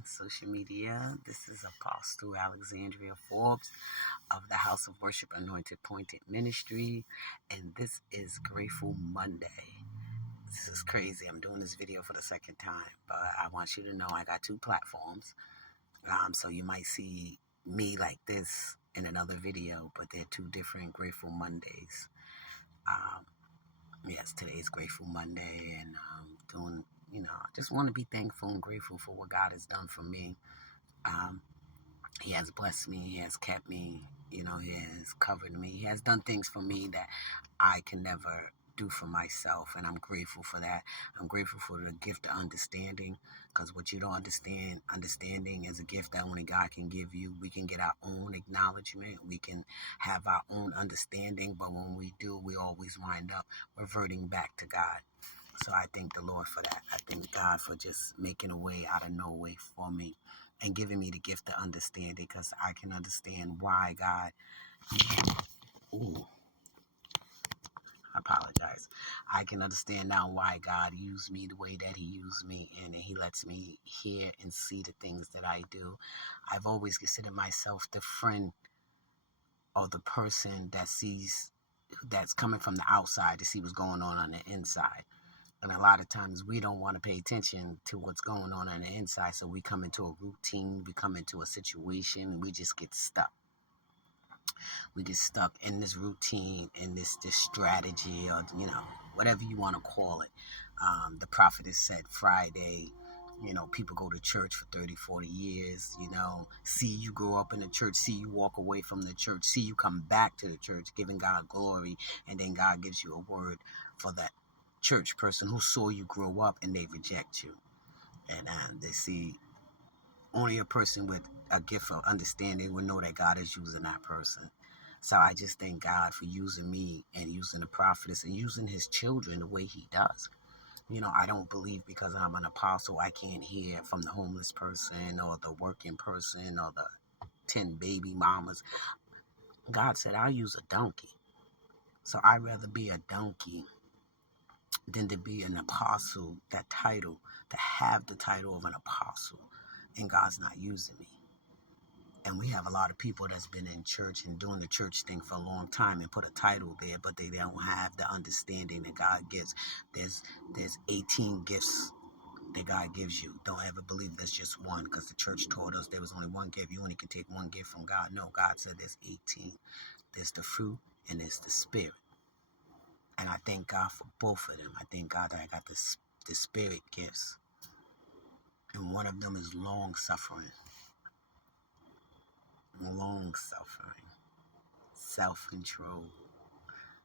morning, social media. This is Apostle Alexandria Forbes of the House of Worship Anointed Pointed Ministry, and this is Grateful Monday. This is crazy. I'm doing this video for the second time, but I want you to know I got two platforms. So you might see me like this in another video, but they're two different Grateful Mondays. Yes, today's Grateful Monday, and I just want to be thankful and grateful for what God has done for me. He has blessed me. He has kept me. He has covered me. He has done things for me that I can never do for myself, and I'm grateful for that. I'm grateful for the gift of understanding, because what you don't understand, understanding is a gift that only God can give you. We can get our own acknowledgement. We can have our own understanding, but when we do, we always wind up reverting back to God. So I thank the Lord for that. I thank God for just making a way out of no way for me and giving me the gift of understanding, because I can understand why God... I apologize. I can understand now why God used me the way that he used me, and he lets me hear and see the things that I do. I've always considered myself the friend or the person that's coming from the outside to see what's going on the inside. And a lot of times we don't want to pay attention to what's going on the inside, so we come into a routine, we come into a situation, and we just get stuck. We get stuck in this routine, in this strategy, or, whatever you want to call it. The prophetess said Friday, people go to church for 30, 40 years, see you grow up in the church, see you walk away from the church, see you come back to the church, giving God glory, and then God gives you a word for that church person who saw you grow up, and they reject you. And they see only a person with a gift of understanding will know that God is using that person. So I just thank God for using me and using the prophetess and using his children the way he does. I don't believe because I'm an apostle I can't hear from the homeless person or the working person or the 10 baby mamas. God said I'll use a donkey. So I'd rather be a donkey than to be an apostle, to have the title of an apostle, and God's not using me. And we have a lot of people that's been in church and doing the church thing for a long time and put a title there, but they don't have the understanding that God gives. There's 18 gifts that God gives you. Don't ever believe that's just one, because the church taught us there was only one gift. You only can take one gift from God. No, God said there's 18. There's the fruit and there's the spirit. And I thank God for both of them. I thank God that I got the spirit gifts. And one of them is long-suffering. Long-suffering. Self-control.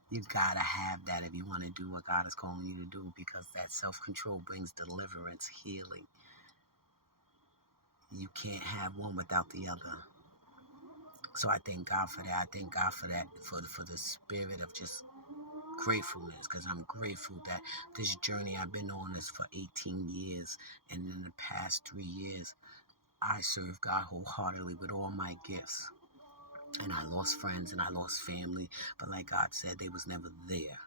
You gotta have that if you want to do what God is calling you to do, because that self-control brings deliverance, healing. You can't have one without the other. So I thank God for that. I thank God for that, for the spirit of just gratefulness, because I'm grateful that this journey I've been on is for 18 years, and in the past 3 years I serve God wholeheartedly with all my gifts. And I lost friends and I lost family, but like God said, they was never there.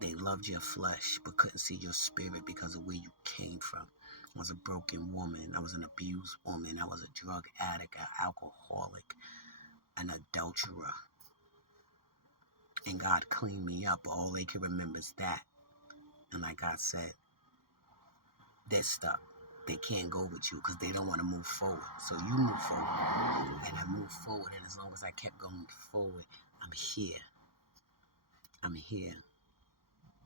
They loved your flesh but couldn't see your spirit because of where you came from. I was a broken woman. I was an abused woman. I was a drug addict, an alcoholic, an adulterer. And God cleaned me up, but all they can remember is that. And like God said, they're stuck. They can't go with you because they don't want to move forward. So you move forward. And I moved forward, and as long as I kept going forward, I'm here. I'm here.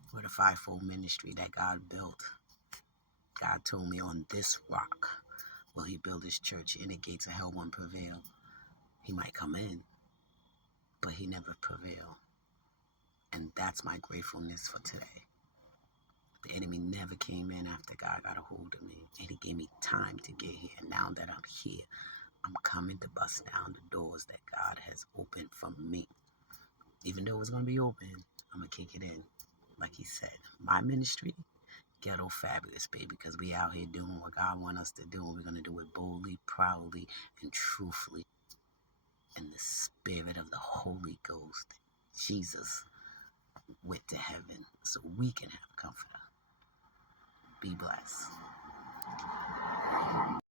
For the fivefold ministry that God built. God told me on this rock will he build his church, and the gates of hell won't prevail. He might come in, but he never prevailed. And that's my gratefulness for today. The enemy never came in after God got a hold of me, and he gave me time to get here. And now that I'm here, I'm coming to bust down the doors that God has opened for me. Even though it's going to be open, I'm going to kick it in. Like he said, my ministry, ghetto fabulous, baby, because we out here doing what God wants us to do, and we're going to do it boldly, proudly, and truthfully in the spirit of the Holy Ghost. Jesus went to heaven so we can have comfort. Be blessed.